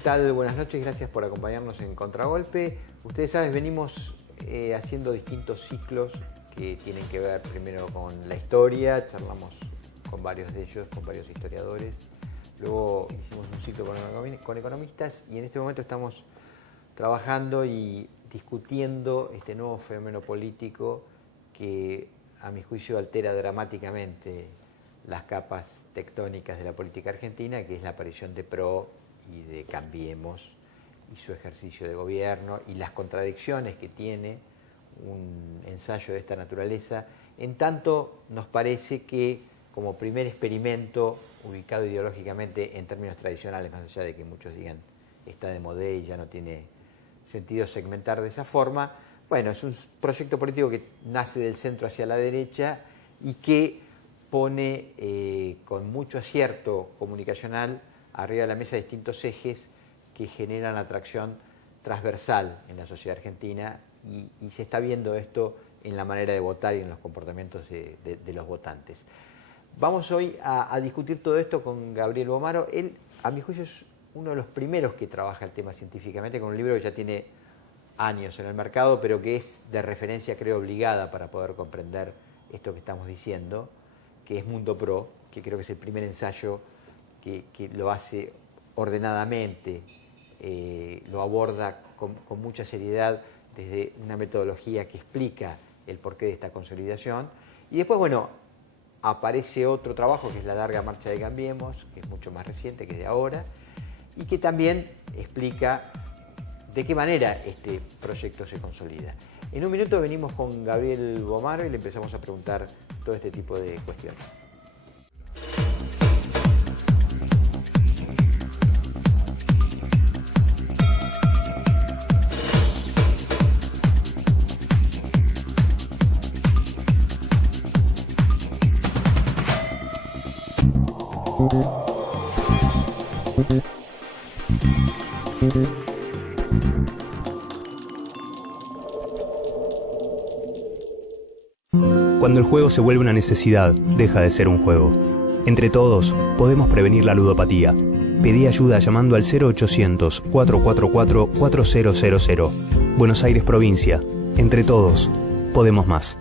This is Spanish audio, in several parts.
tal? Buenas noches, gracias por acompañarnos en Contragolpe. Ustedes saben, venimos haciendo distintos ciclos que tienen que ver primero con la historia, charlamos con varios de ellos, con varios historiadores. Luego hicimos un ciclo con economistas y en este momento estamos trabajando y discutiendo este nuevo fenómeno político que, a mi juicio, altera dramáticamente las capas tectónicas de la política argentina, que es la aparición de PRO y de Cambiemos y su ejercicio de gobierno y las contradicciones que tiene un ensayo de esta naturaleza, en tanto nos parece que como primer experimento ubicado ideológicamente en términos tradicionales, más allá de que muchos digan está de moda y ya no tiene sentido segmentar de esa forma, bueno, es un proyecto político que nace del centro hacia la derecha y que pone con mucho acierto comunicacional arriba de la mesa distintos ejes que generan atracción transversal en la sociedad argentina y se está viendo esto en la manera de votar y en los comportamientos de los votantes. Vamos hoy a discutir todo esto con Gabriel Bomaro. Él, a mi juicio, es uno de los primeros que trabaja el tema científicamente, con un libro que ya tiene años en el mercado, pero que es de referencia, creo, obligada para poder comprender esto que estamos diciendo, que es Mundo Pro, que creo que es el primer ensayo que lo hace ordenadamente, lo aborda con mucha seriedad desde una metodología que explica el porqué de esta consolidación. Y después, bueno, aparece otro trabajo que es La larga marcha de Cambiemos, que es mucho más reciente, que es de ahora, y que también explica de qué manera este proyecto se consolida. En un minuto venimos con Gabriel Bomaro y le empezamos a preguntar todo este tipo de cuestiones. Cuando el juego se vuelve una necesidad, deja de ser un juego. Entre todos, podemos prevenir la ludopatía. Pedí ayuda llamando al 0800-444-4000. Buenos Aires, provincia. Entre todos, podemos más.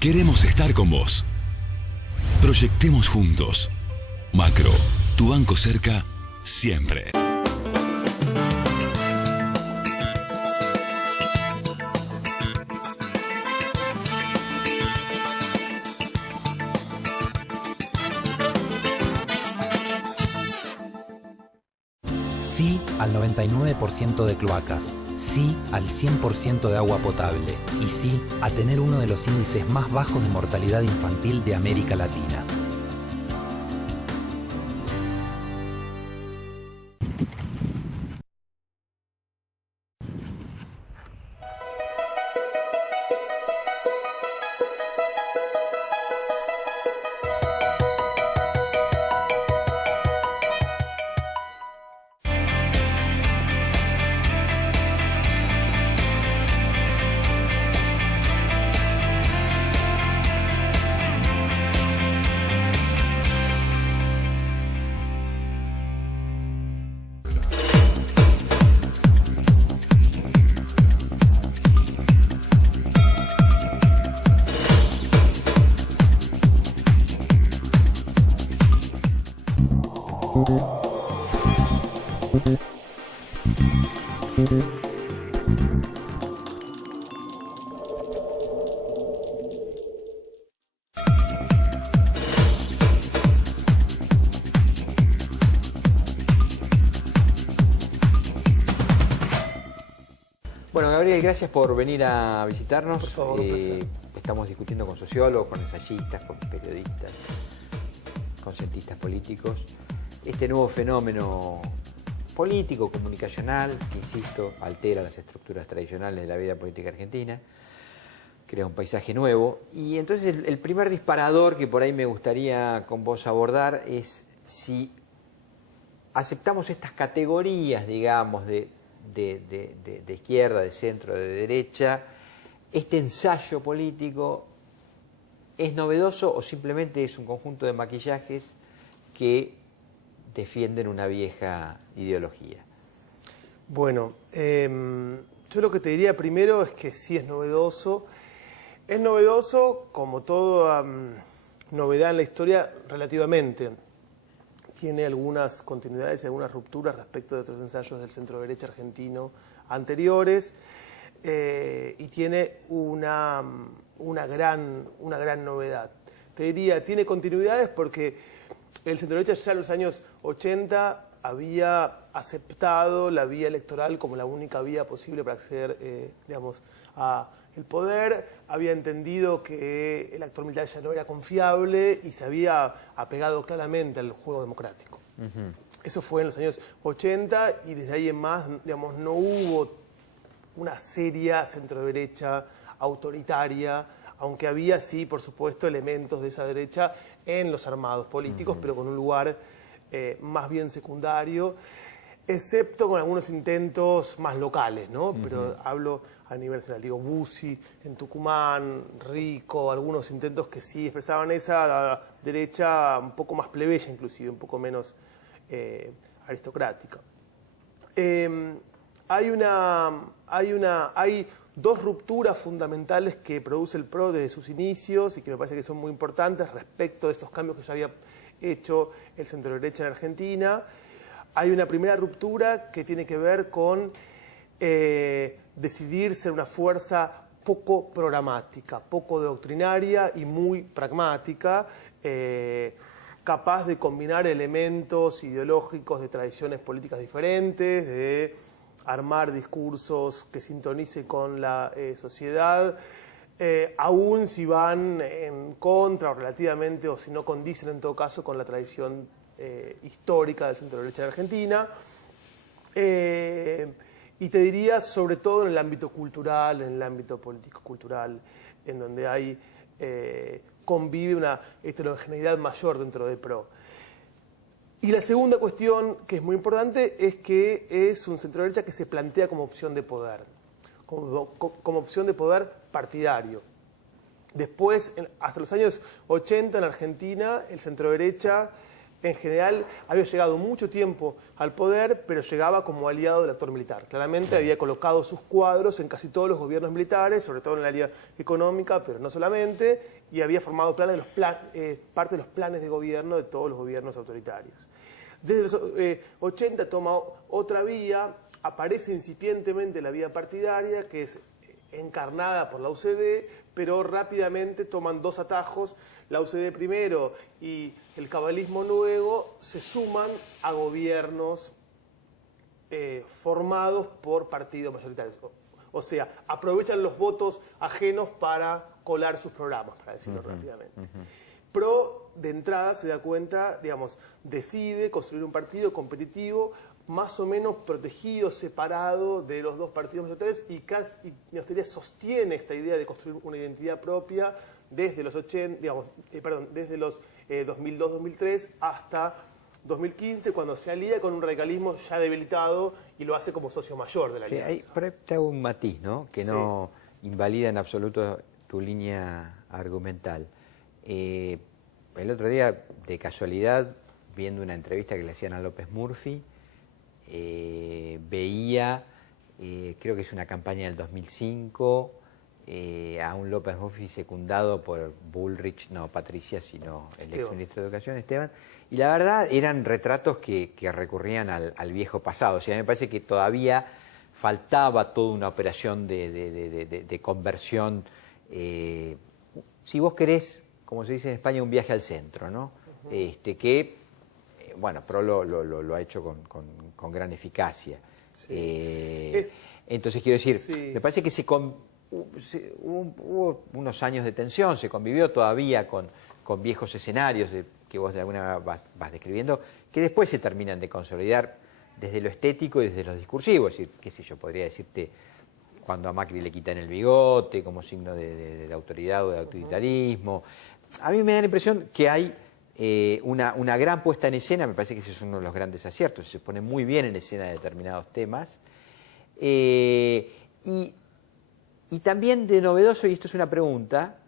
Queremos estar con vos. Proyectemos juntos. Macro, tu banco cerca, siempre. Sí al 99% de cloacas, sí al 100% de agua potable y sí a tener uno de los índices más bajos de mortalidad infantil de América Latina. Bueno, Gabriel, gracias por venir a visitarnos. Por favor, un placer. Estamos discutiendo con sociólogos, con ensayistas, con periodistas, con cientistas políticos, este nuevo fenómeno político, comunicacional, que, insisto, altera las estructuras tradicionales de la vida política argentina, crea un paisaje nuevo. Y entonces el primer disparador que por ahí me gustaría con vos abordar es si aceptamos estas categorías, digamos, de izquierda, de centro, de derecha, este ensayo político ¿es novedoso o simplemente es un conjunto de maquillajes que defienden una vieja ideología. Bueno, yo lo que te diría primero es que sí es novedoso. Es novedoso, como toda novedad en la historia, relativamente. Tiene algunas continuidades y algunas rupturas respecto de otros ensayos del centro derecha argentino anteriores, y tiene una gran novedad. Te diría, tiene continuidades porque el centro derecha ya en los años 80 había aceptado la vía electoral como la única vía posible para acceder, a el poder, había entendido que el actor militar ya no era confiable y se había apegado claramente al juego democrático. Eso fue en los años 80 y desde ahí en más, no hubo una seria centroderecha autoritaria, aunque había, sí, por supuesto, elementos de esa derecha en los armados políticos, pero con un lugar más bien secundario, excepto con algunos intentos más locales, ¿no? Pero hablo a nivel nacional, digo, Bussi en Tucumán, Rico, algunos intentos que sí expresaban esa derecha un poco más plebeya, inclusive, un poco menos aristocrática. Hay dos rupturas fundamentales que produce el PRO desde sus inicios y que me parece que son muy importantes respecto de estos cambios que ya había hecho el centro derecha en Argentina. Hay una primera ruptura que tiene que ver con decidir ser una fuerza poco programática, poco doctrinaria y muy pragmática, capaz de combinar elementos ideológicos de tradiciones políticas diferentes, de armar discursos que sintonicen con la sociedad, aún si van en contra o relativamente, o si no condicen en todo caso con la tradición histórica del centro derecha de Argentina. Y te diría, sobre todo en el ámbito cultural, en el ámbito político-cultural, en donde hay convive una heterogeneidad mayor dentro del PRO. Y la segunda cuestión, que es muy importante, es que es un centro derecha que se plantea como opción de poder, como opción de poder partidario. Después, hasta los años 80 en Argentina, el centro derecha en general había llegado mucho tiempo al poder, pero llegaba como aliado del actor militar. Claramente había colocado sus cuadros en casi todos los gobiernos militares, sobre todo en el área económica, pero no solamente, y había formado parte de los planes de gobierno de todos los gobiernos autoritarios. Desde los 80 toma otra vía, aparece incipientemente la vía partidaria, que es encarnada por la UCD, pero rápidamente toman dos atajos. La UCD primero y el cabalismo luego se suman a gobiernos formados por partidos mayoritarios. O sea, aprovechan los votos ajenos para colar sus programas, para decirlo rápidamente. PRO, de entrada, se da cuenta, decide construir un partido competitivo más o menos protegido, separado de los dos partidos mayoritarios y sostiene esta idea de construir una identidad propia desde los 2002-2003 hasta 2015, cuando se alía con un radicalismo ya debilitado y lo hace como socio mayor de la alianza. Por ahí te hago un matiz, ¿no? Que no invalida en absoluto tu línea argumental. El otro día, de casualidad, viendo una entrevista que le hacían a López Murphy, veía, creo que es una campaña del 2005, a un López Murphy secundado por Bullrich, no Patricia, sino el exministro de Educación, Esteban, y la verdad eran retratos que recurrían al viejo pasado. O sea, me parece que todavía faltaba toda una operación de conversión, si vos querés, como se dice en España, un viaje al centro, ¿no? PRO lo ha hecho con gran eficacia. Entonces, quiero decir, me parece que hubo unos años de tensión, se convivió todavía con viejos escenarios que vos de alguna manera vas describiendo, que después se terminan de consolidar desde lo estético y desde lo discursivo. Es decir, qué sé yo, podría decirte cuando a Macri le quitan el bigote como signo de autoridad o de autoritarismo. A mí me da la impresión que hay una gran puesta en escena, me parece que ese es uno de los grandes aciertos, se pone muy bien en escena de determinados temas. Y también de novedoso, y esto es una pregunta,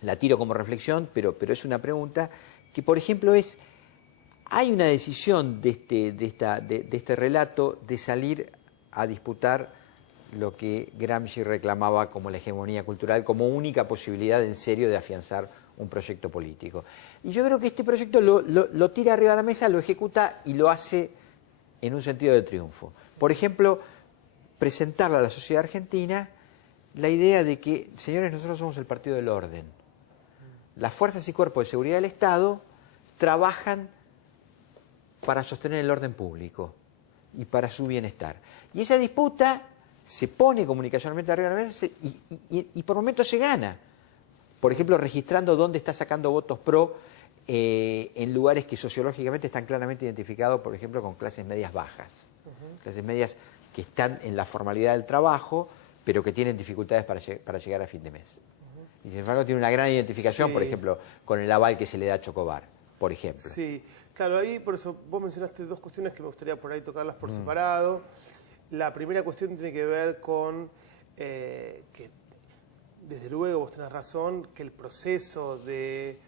la tiro como reflexión, pero es una pregunta, que por ejemplo es, Hay una decisión de este relato de salir a disputar lo que Gramsci reclamaba como la hegemonía cultural, como única posibilidad en serio de afianzar un proyecto político. Y yo creo que este proyecto lo tira arriba de la mesa, lo ejecuta y lo hace en un sentido de triunfo. Por ejemplo, presentarle a la sociedad argentina la idea de que, señores, nosotros somos el partido del orden. Las fuerzas y cuerpos de seguridad del Estado trabajan para sostener el orden público y para su bienestar. Y esa disputa se pone comunicacionalmente arriba de la mesa y por momentos se gana. Por ejemplo, registrando dónde está sacando votos pro en lugares que sociológicamente están claramente identificados, por ejemplo, con clases medias bajas. Clases medias que están en la formalidad del trabajo, pero que tienen dificultades para llegar a fin de mes. Y sin embargo tiene una gran identificación, Sí. por ejemplo, con el aval que se le da a Chocobar, por ejemplo. Sí, claro, ahí por eso vos mencionaste dos cuestiones que me gustaría por ahí tocarlas por separado. La primera cuestión tiene que ver con que, desde luego vos tenés razón, que el proceso de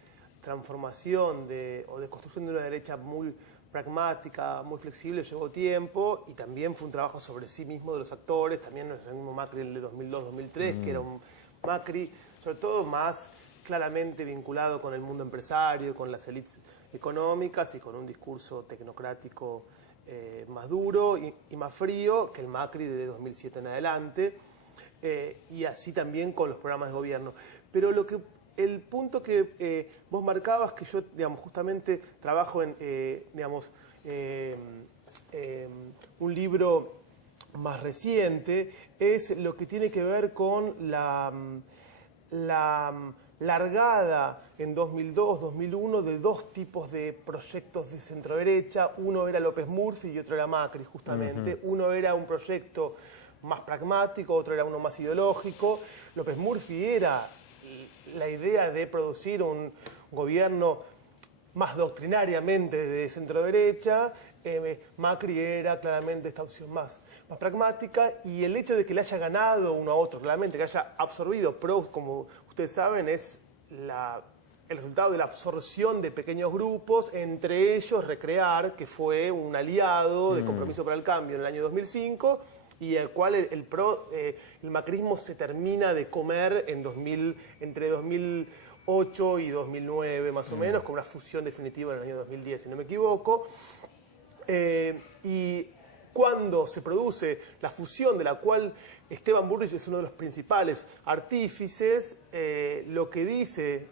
transformación o de construcción de una derecha muy pragmática, muy flexible, llevó tiempo y también fue un trabajo sobre sí mismo de los actores, también no es el mismo Macri el de 2002-2003, que era un Macri sobre todo más claramente vinculado con el mundo empresario, con las élites económicas y con un discurso tecnocrático más duro y más frío que el Macri de 2007 en adelante, y así también con los programas de gobierno. Pero el punto que vos marcabas, que yo, digamos, justamente trabajo en, un libro más reciente, es lo que tiene que ver con la largada en 2002-2001 de dos tipos de proyectos de centroderecha. Uno era López Murphy y otro era Macri, justamente. Uno era un proyecto más pragmático, otro era uno más ideológico. López Murphy era la idea de producir un gobierno más doctrinariamente de centroderecha. Macri era claramente esta opción más pragmática, y el hecho de que le haya ganado uno a otro, claramente que haya absorbido PRO, como ustedes saben, es el resultado de la absorción de pequeños grupos, entre ellos Recrear, que fue un aliado de Compromiso para el Cambio en el año 2005, y el cual el macrismo se termina de comer entre 2008 y 2009 más o menos, con una fusión definitiva en el año 2010, si no me equivoco. Y cuando se produce la fusión, de la cual Esteban Bullrich es uno de los principales artífices, lo que dice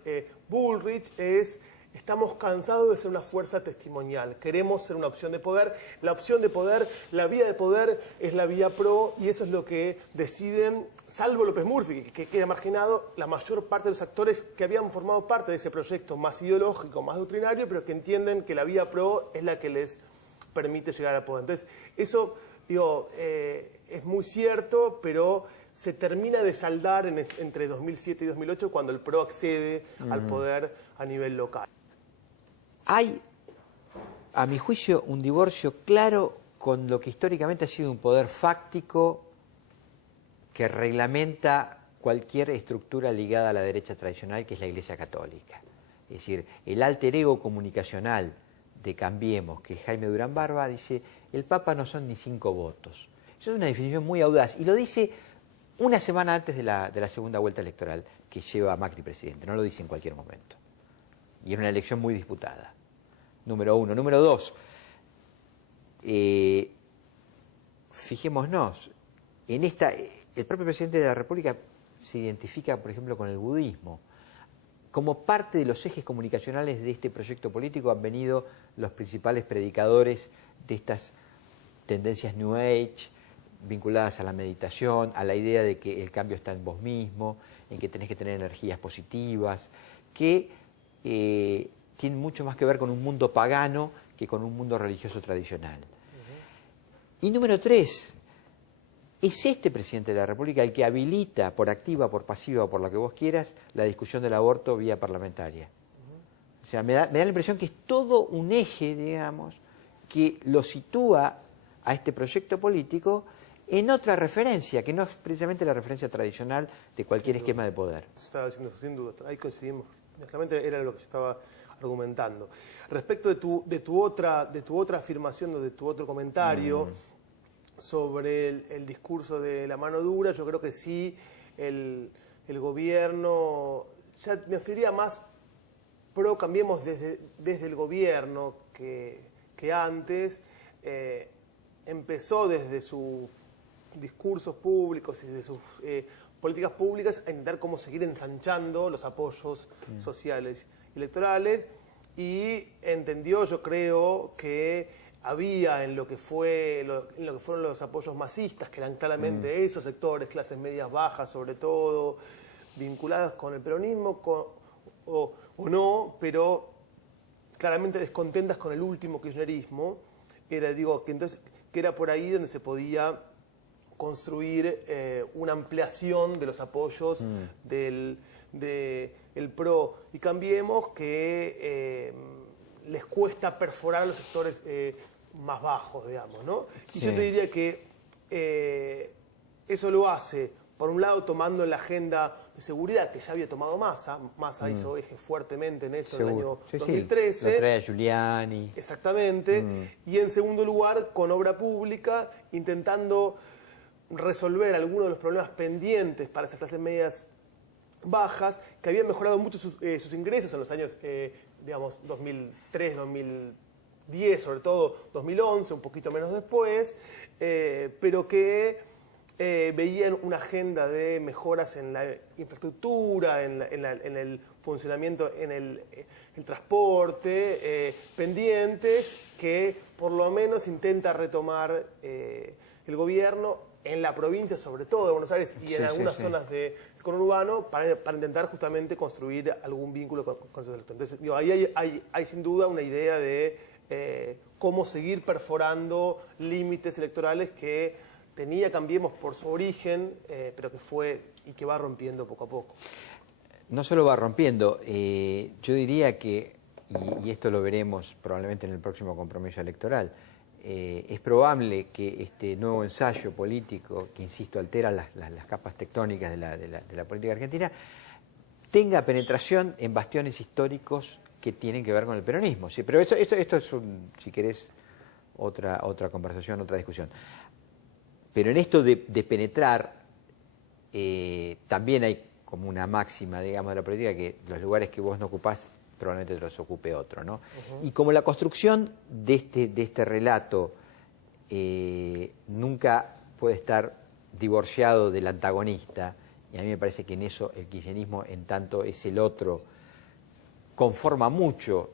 Bullrich es: estamos cansados de ser una fuerza testimonial, queremos ser una opción de poder. La opción de poder, la vía de poder es la vía PRO, y eso es lo que deciden, salvo López Murphy, que queda marginado, la mayor parte de los actores que habían formado parte de ese proyecto más ideológico, más doctrinario, pero que entienden que la vía PRO es la que les permite llegar al poder. Entonces, eso, digo, es muy cierto, pero se termina de saldar entre 2007 y 2008, cuando el PRO accede al poder a nivel local. Hay, a mi juicio, un divorcio claro con lo que históricamente ha sido un poder fáctico que reglamenta cualquier estructura ligada a la derecha tradicional, que es la Iglesia Católica. Es decir, el alter ego comunicacional de Cambiemos, que Jaime Durán Barba dice: el Papa no son ni 5 votos. Eso es una definición muy audaz, y lo dice una semana antes de la segunda vuelta electoral que lleva a Macri presidente, no lo dice en cualquier momento. Y era una elección muy disputada. Número uno. Número dos, fijémonos, el propio presidente de la República se identifica, por ejemplo, con el budismo. Como parte de los ejes comunicacionales de este proyecto político han venido los principales predicadores de estas tendencias New Age, vinculadas a la meditación, a la idea de que el cambio está en vos mismo, en que tenés que tener energías positivas, que tienen mucho más que ver con un mundo pagano que con un mundo religioso tradicional. Y número tres, es este presidente de la República el que habilita, por activa, por pasiva o por lo que vos quieras, la discusión del aborto vía parlamentaria. O sea, me da la impresión que es todo un eje, digamos, que lo sitúa a este proyecto político en otra referencia, que no es precisamente la referencia tradicional de cualquier esquema de poder. Estaba diciendo, sin duda, ahí coincidimos. Claramente era lo que yo estaba argumentando. Respecto de tu otra afirmación o de tu otro comentario sobre el discurso de la mano dura, yo creo que sí, el gobierno, ya nos diría más pro Cambiemos desde el gobierno que antes, empezó desde sus discursos públicos y desde sus políticas públicas a intentar cómo seguir ensanchando los apoyos sociales y electorales, y entendió, yo creo, que había en lo que fueron los apoyos masistas, que eran claramente esos sectores, clases medias bajas sobre todo, vinculadas con el peronismo o no, pero claramente descontentas con el último kirchnerismo, que era por ahí donde se podía construir una ampliación de los apoyos del PRO y Cambiemos, que les cuesta perforar a los sectores más bajos, digamos, ¿no? Y yo te diría que eso lo hace, por un lado, tomando en la agenda de seguridad que ya había tomado Massa. Massa hizo eje fuertemente en eso en el año 2013. Sí, lo trae a Giuliani. Exactamente. Y en segundo lugar, con obra pública, intentando resolver algunos de los problemas pendientes para esas clases medias bajas, que habían mejorado mucho sus ingresos en los años, digamos, 2003, 2010, sobre todo 2011, un poquito menos después, pero que veían una agenda de mejoras en la infraestructura, en el funcionamiento, en el transporte, pendientes, que por lo menos intenta retomar el gobierno en la provincia, sobre todo de Buenos Aires, y en algunas zonas del conurbano, para intentar justamente construir algún vínculo con esos electores. Entonces, digo, ahí hay sin duda una idea de cómo seguir perforando límites electorales que tenía Cambiemos por su origen, pero que fue y que va rompiendo poco a poco. No solo va rompiendo, yo diría que, y esto lo veremos probablemente en el próximo compromiso electoral, es probable que este nuevo ensayo político, que insisto altera las capas tectónicas de la política argentina, tenga penetración en bastiones históricos que tienen que ver con el peronismo. Sí, pero esto es, si querés, otra conversación, otra discusión. Pero en esto de penetrar, también hay como una máxima, digamos, de la política, que los lugares que vos no ocupás probablemente te los ocupe otro, ¿no? Y como la construcción de este relato nunca puede estar divorciado del antagonista, y a mí me parece que en eso el kirchnerismo, en tanto es el otro, conforma mucho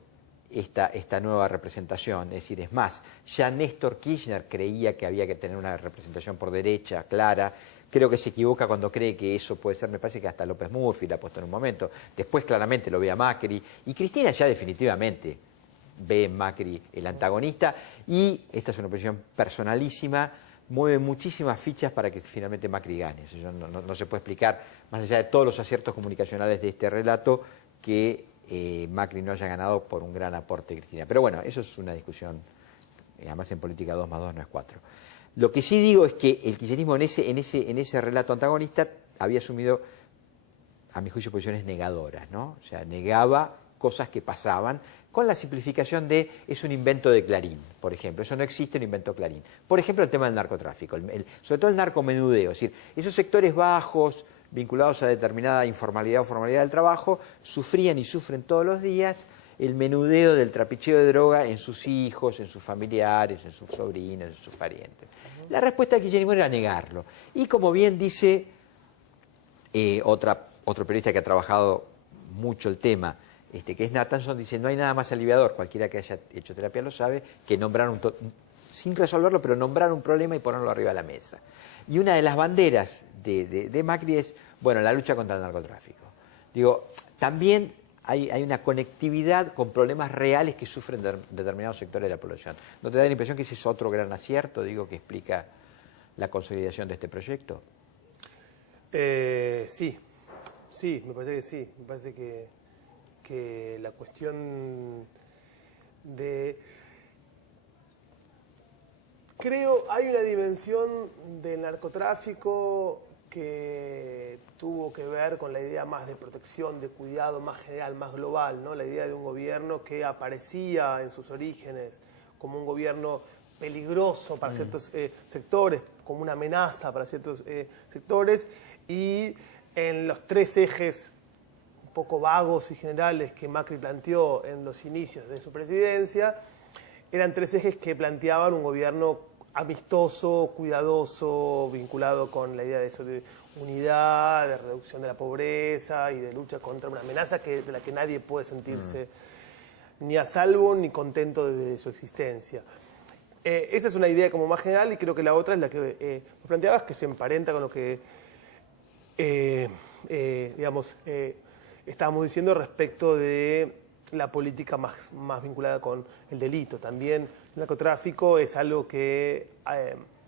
esta nueva representación. Es decir, es más, ya Néstor Kirchner creía que había que tener una representación por derecha, clara. Creo que se equivoca cuando cree que eso puede ser, me parece que hasta López Murphy la ha puesto en un momento. Después claramente lo ve a Macri. Y Cristina ya definitivamente ve en Macri el antagonista. Y esta es una posición personalísima, mueve muchísimas fichas para que finalmente Macri gane. Eso no se puede explicar, más allá de todos los aciertos comunicacionales de este relato, que Macri no haya ganado por un gran aporte de Cristina. Pero bueno, eso es una discusión, además en política 2 más 2 no es 4. Lo que sí digo es que el kirchnerismo en ese relato antagonista había asumido, a mi juicio, posiciones negadoras, ¿no? O sea, negaba cosas que pasaban, con la simplificación de es un invento de Clarín, por ejemplo. Eso no existe, un invento Clarín. Por ejemplo, el tema del narcotráfico, sobre todo el narcomenudeo, es decir, esos sectores bajos, vinculados a determinada informalidad o formalidad del trabajo, sufrían y sufren todos los días el menudeo del trapicheo de droga en sus hijos, en sus familiares, en sus sobrinos, en sus parientes. La respuesta de kirchnerismo era negarlo. Y como bien dice otro periodista que ha trabajado mucho el tema, que es Nathanson, dice, no hay nada más aliviador, cualquiera que haya hecho terapia lo sabe, que nombrar sin resolverlo, pero nombrar un problema y ponerlo arriba de la mesa. Y una de las banderas de Macri es, bueno, la lucha contra el narcotráfico. Digo, también hay una conectividad con problemas reales que sufren determinados sectores de la población. ¿No te da la impresión que ese es otro gran acierto, digo, que explica la consolidación de este proyecto? Sí, me parece que sí. Me parece que la cuestión de... Creo hay una dimensión del narcotráfico que tuvo que ver con la idea más de protección, de cuidado más general, más global, ¿no? La idea de un gobierno que aparecía en sus orígenes como un gobierno peligroso para ciertos sectores, como una amenaza para ciertos sectores, y en los tres ejes un poco vagos y generales que Macri planteó en los inicios de su presidencia, eran tres ejes que planteaban un gobierno amistoso, cuidadoso, vinculado con la idea de eso, de unidad, de reducción de la pobreza y de lucha contra una amenaza de la que nadie puede sentirse ni a salvo ni contento de su existencia. Esa es una idea como más general, y creo que la otra es la que planteabas, que se emparenta con lo que estábamos diciendo respecto de la política más vinculada con el delito. También el narcotráfico es algo que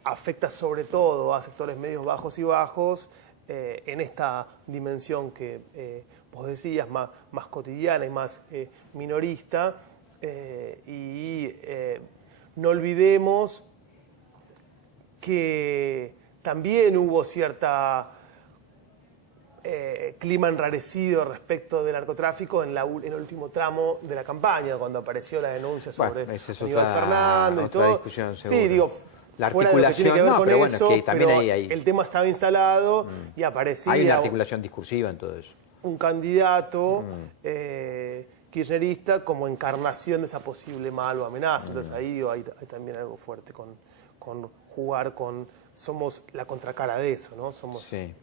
afecta sobre todo a sectores medios bajos y bajos en esta dimensión que vos decías, más cotidiana y más minorista. No olvidemos que también hubo cierta clima enrarecido respecto del narcotráfico en el último tramo de la campaña, cuando apareció la denuncia sobre Aníbal Fernández y todo. Discusión, seguro. Sí, digo, la articulación, pero bueno, es que también hay el tema estaba instalado y aparecía hay una articulación discursiva en todo eso. Un candidato kirchnerista como encarnación de esa posible mal o amenaza. Entonces ahí digo, hay también algo fuerte con jugar con... Somos la contracara de eso, ¿no? Somos... Sí.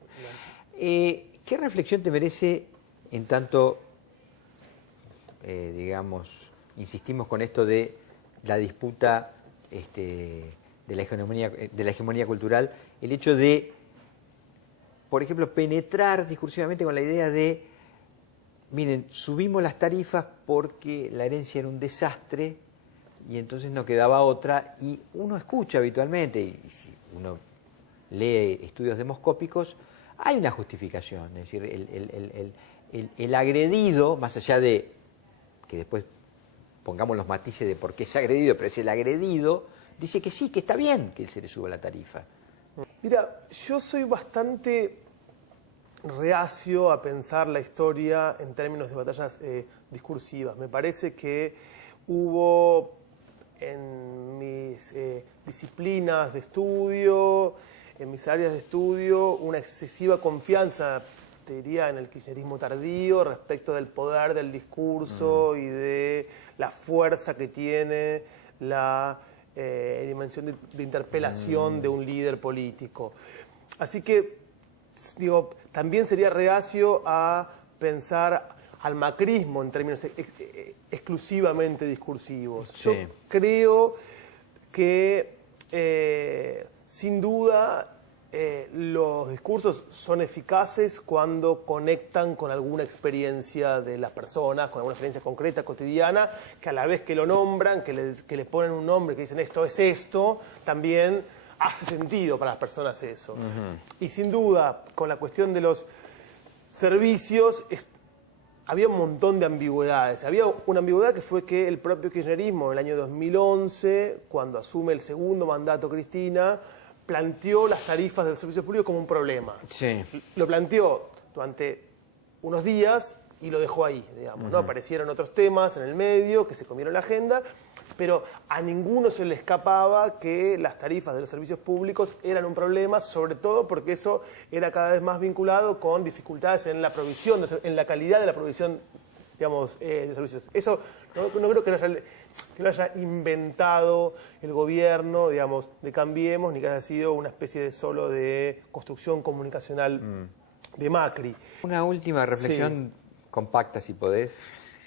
¿Qué reflexión te merece, en tanto, insistimos con esto de la disputa de la hegemonía cultural, el hecho de, por ejemplo, penetrar discursivamente con la idea de, miren, subimos las tarifas porque la herencia era un desastre y entonces no quedaba otra, y uno escucha habitualmente, y si uno lee estudios demoscópicos, hay una justificación, es decir, el agredido, más allá de que después pongamos los matices de por qué es agredido, pero es el agredido, dice que sí, que está bien que se le suba la tarifa. Mira, yo soy bastante reacio a pensar la historia en términos de batallas discursivas. Me parece que hubo en mis disciplinas de estudio, en mis áreas de estudio, una excesiva confianza, te diría, en el kirchnerismo tardío respecto del poder del discurso y de la fuerza que tiene la dimensión de interpelación de un líder político. Así que, digo, también sería reacio a pensar al macrismo en términos exclusivamente discursivos. Sí. Yo creo que sin duda los discursos son eficaces cuando conectan con alguna experiencia de las personas, con alguna experiencia concreta, cotidiana, que a la vez que lo nombran, que le ponen un nombre, que dicen esto es esto, también hace sentido para las personas eso. Y sin duda, con la cuestión de los servicios, había un montón de ambigüedades. Había una ambigüedad que fue que el propio kirchnerismo, en el año 2011, cuando asume el segundo mandato Cristina, planteó las tarifas de los servicios públicos como un problema. Sí. Lo planteó durante unos días y lo dejó ahí, digamos, ¿no? Aparecieron otros temas en el medio que se comieron la agenda, pero a ninguno se le escapaba que las tarifas de los servicios públicos eran un problema, sobre todo porque eso era cada vez más vinculado con dificultades en la provisión, en la calidad de la provisión, digamos, de servicios. Eso no creo que lo haya inventado el gobierno, digamos, de Cambiemos, ni que haya sido una especie de solo de construcción comunicacional de Macri. Una última reflexión compacta, si podés.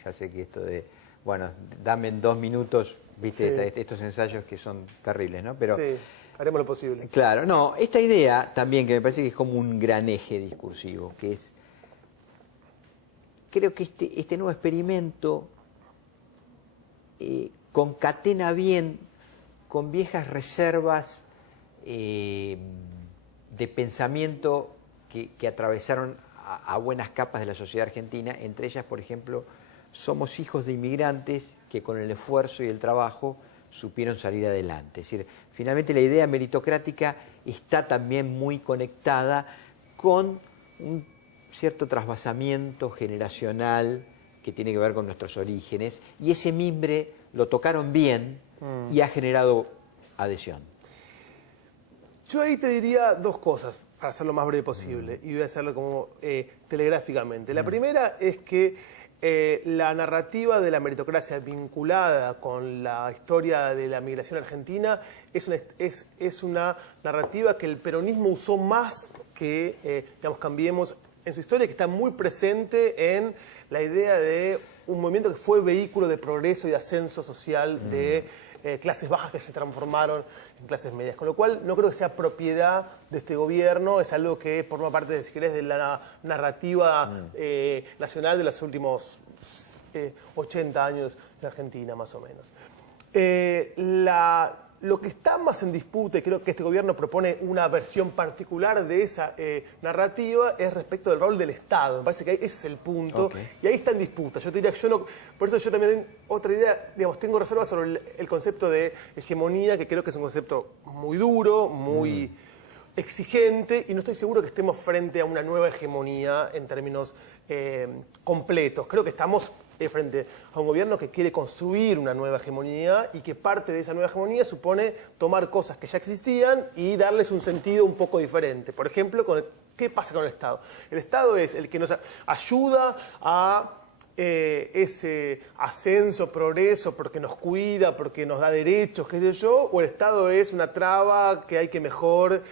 Ya sé que esto de, bueno, dame en 2 minutos, viste, estos ensayos que son terribles, ¿no? Pero, sí, haremos lo posible. Claro, no, esta idea también que me parece que es como un gran eje discursivo, que es, creo que este nuevo experimento concatena bien con viejas reservas de pensamiento que atravesaron a buenas capas de la sociedad argentina, entre ellas, por ejemplo, somos hijos de inmigrantes que con el esfuerzo y el trabajo supieron salir adelante. Es decir, finalmente la idea meritocrática está también muy conectada con un cierto trasvasamiento generacional que tiene que ver con nuestros orígenes, y ese mimbre lo tocaron bien y ha generado adhesión. Yo ahí te diría dos cosas, para hacerlo lo más breve posible, y voy a hacerlo como telegráficamente. La primera es que la narrativa de la meritocracia vinculada con la historia de la migración argentina es una narrativa que el peronismo usó más que, digamos, Cambiemos en su historia, que está muy presente en la idea de un movimiento que fue vehículo de progreso y ascenso social de clases bajas que se transformaron en clases medias. Con lo cual, no creo que sea propiedad de este gobierno, es algo que forma parte, si querés, de la narrativa nacional de los últimos 80 años en Argentina, más o menos. Lo que está más en disputa, y creo que este gobierno propone una versión particular de esa narrativa, es respecto del rol del Estado. Me parece que ese es el punto, y ahí está en disputa. Yo te diría que por eso yo también, otra idea, digamos, tengo reservas sobre el concepto de hegemonía, que creo que es un concepto muy duro, muy exigente, y no estoy seguro que estemos frente a una nueva hegemonía en términos completos. Creo que estamos frente a un gobierno que quiere construir una nueva hegemonía y que parte de esa nueva hegemonía supone tomar cosas que ya existían y darles un sentido un poco diferente. Por ejemplo, ¿qué pasa con el Estado? El Estado es el que nos ayuda a ese ascenso, progreso, porque nos cuida, porque nos da derechos, qué sé yo, o el Estado es una traba que hay que mejor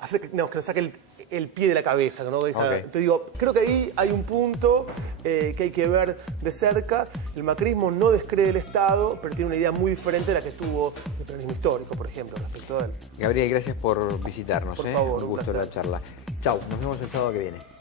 hacer que nos saque el pie de la cabeza, ¿no? Te digo, creo que ahí hay un punto que hay que ver de cerca. El macrismo no descree el Estado, pero tiene una idea muy diferente de la que tuvo el peronismo histórico, por ejemplo, respecto a él. Gabriel, gracias por visitarnos. Por favor, un gusto la charla. Chau, nos vemos el sábado que viene.